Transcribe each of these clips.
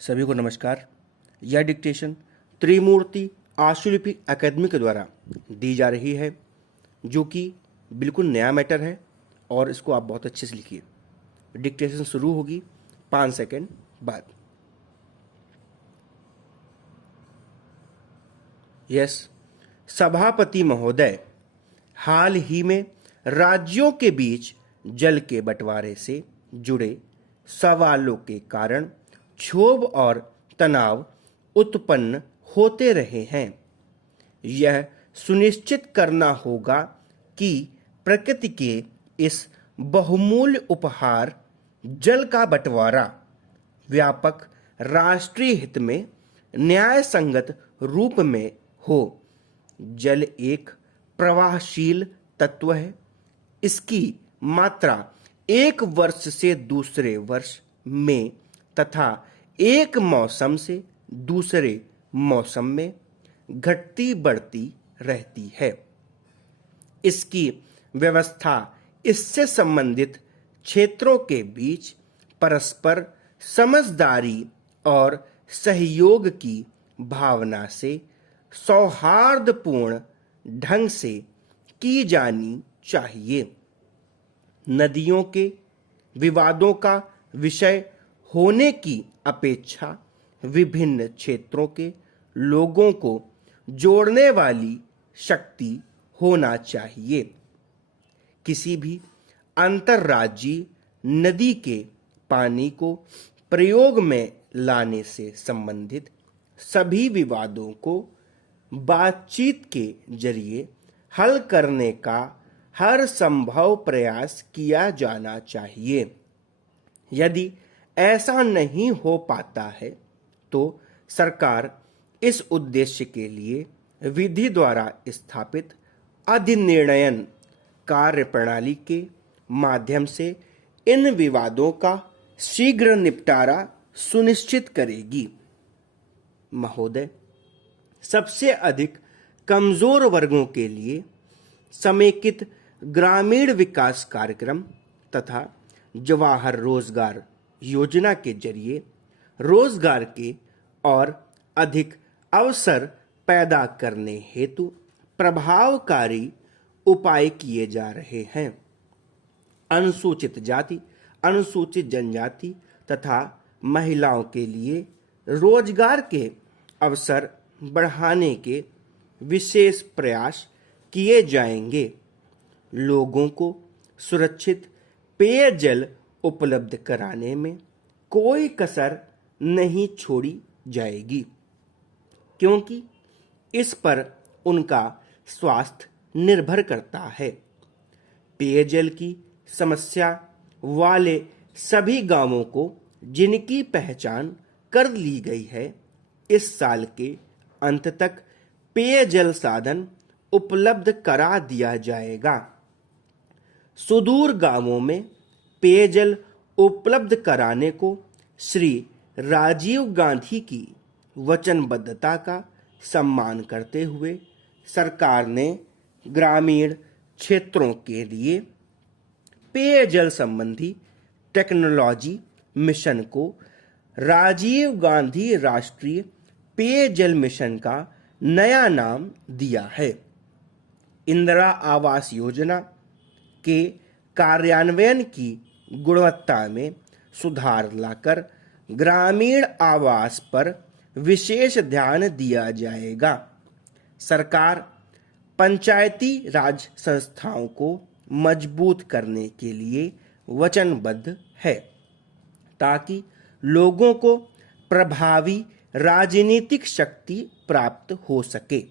सभी को नमस्कार। यह डिक्टेशन त्रिमूर्ति आशुलिपि एकेडमी के द्वारा दी जा रही है, जो कि बिल्कुल नया मैटर है और इसको आप बहुत अच्छे से लिखिए। डिक्टेशन शुरू होगी 5 सेकंड बाद। यस, सभापति महोदय, हाल ही में राज्यों के बीच जल के बंटवारे से जुड़े सवालों के कारण क्षोभ और तनाव उत्पन्न होते रहे हैं। यह सुनिश्चित करना होगा कि प्रकृति के इस बहुमूल्य उपहार जल का बंटवारा व्यापक राष्ट्रीय हित में न्याय संगत रूप में हो। जल एक प्रवाहशील तत्व है। इसकी मात्रा एक वर्ष से दूसरे वर्ष में तथा एक मौसम से दूसरे मौसम में घटती बढ़ती रहती है। इसकी व्यवस्था इससे संबंधित क्षेत्रों के बीच परस्पर समझदारी और सहयोग की भावना से सौहार्दपूर्ण ढंग से की जानी चाहिए। नदियों के विवादों का विषय होने की अपेक्षा विभिन्न क्षेत्रों के लोगों को जोड़ने वाली शक्ति होना चाहिए। किसी भी अंतर्राज्यीय नदी के पानी को प्रयोग में लाने से संबंधित सभी विवादों को बातचीत के जरिए हल करने का हर संभव प्रयास किया जाना चाहिए। यदि ऐसा नहीं हो पाता है तो सरकार इस उद्देश्य के लिए विधि द्वारा स्थापित अधिनिर्णयन कार्यप्रणाली के माध्यम से इन विवादों का शीघ्र निपटारा सुनिश्चित करेगी। महोदय, सबसे अधिक कमजोर वर्गों के लिए समेकित ग्रामीण विकास कार्यक्रम तथा जवाहर रोजगार योजना के जरिए रोजगार के और अधिक अवसर पैदा करने हेतु प्रभावकारी उपाय किए जा रहे हैं। अनुसूचित जाति, अनुसूचित जनजाति तथा महिलाओं के लिए रोजगार के अवसर बढ़ाने के विशेष प्रयास किए जाएंगे। लोगों को सुरक्षित पेयजल उपलब्ध कराने में कोई कसर नहीं छोड़ी जाएगी, क्योंकि इस पर उनका स्वास्थ्य निर्भर करता है। पेयजल की समस्या वाले सभी गांवों को जिनकी पहचान कर ली गई है, इस साल के अंत तक पेयजल साधन उपलब्ध करा दिया जाएगा। सुदूर गांवों में पेयजल उपलब्ध कराने को श्री राजीव गांधी की वचनबद्धता का सम्मान करते हुए सरकार ने ग्रामीण क्षेत्रों के लिए पेयजल संबंधी टेक्नोलॉजी मिशन को राजीव गांधी राष्ट्रीय पेयजल मिशन का नया नाम दिया है। इंदिरा आवास योजना के कार्यान्वयन की गुणवत्ता में सुधार लाकर ग्रामीण आवास पर विशेष ध्यान दिया जाएगा। सरकार पंचायती राज संस्थाओं को मजबूत करने के लिए वचनबद्ध है, ताकि लोगों को प्रभावी राजनीतिक शक्ति प्राप्त हो सके।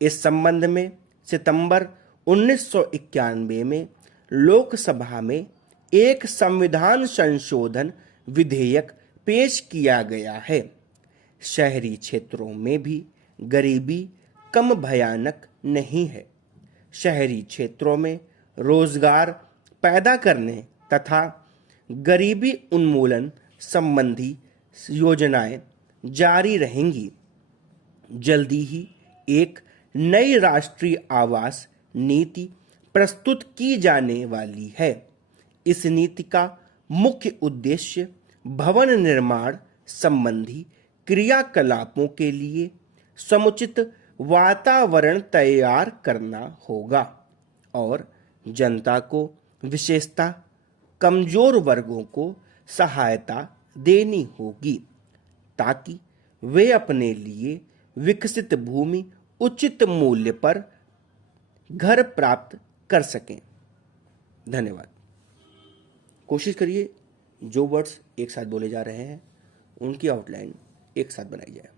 इस संबंध में सितंबर 1991 में लोकसभा में एक संविधान संशोधन विधेयक पेश किया गया है। शहरी क्षेत्रों में भी गरीबी कम भयानक नहीं है। शहरी क्षेत्रों में रोजगार पैदा करने तथा गरीबी उन्मूलन संबंधी योजनाएं जारी रहेंगी। जल्दी ही एक नई राष्ट्रीय आवास नीति प्रस्तुत की जाने वाली है। इस नीति का मुख्य उद्देश्य भवन निर्माण संबंधी क्रियाकलापों के लिए समुचित वातावरण तैयार करना होगा और जनता को, विशेषतः कमजोर वर्गों को सहायता देनी होगी ताकि वे अपने लिए विकसित भूमि उचित मूल्य पर घर प्राप्त कर सकें। धन्यवाद। कोशिश करिए जो वर्ड्स एक साथ बोले जा रहे हैं उनकी आउटलाइन एक साथ बनाई जाए।